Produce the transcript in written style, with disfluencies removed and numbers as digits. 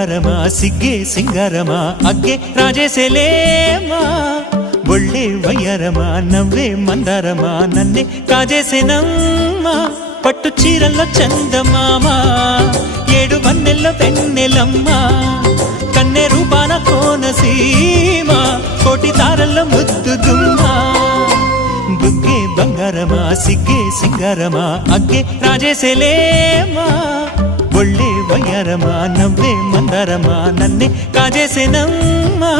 బంగారమా సిగ్గే సింగారమా అగ్గే రాజేసేలేమా ఒళ్ళే వయ్యారమా నవ్వే మందారమా నన్నే కాజేసేనమ్మా పట్టు చీరల్లో చందమామా ఏడు వన్నెల్లో వెన్నెలమ్మా కన్నె రూపాన కోనసీమ కోటి తారల్లో ముద్దుదుమ్మా బుగ్గే బంగారమా సిగ్గే సింగారమా అగ్గే రాజేసేలేమా ఒళ్ళే వయ్యారమా నవ్వే మందారమా నన్నే కాజేసేనమ్మా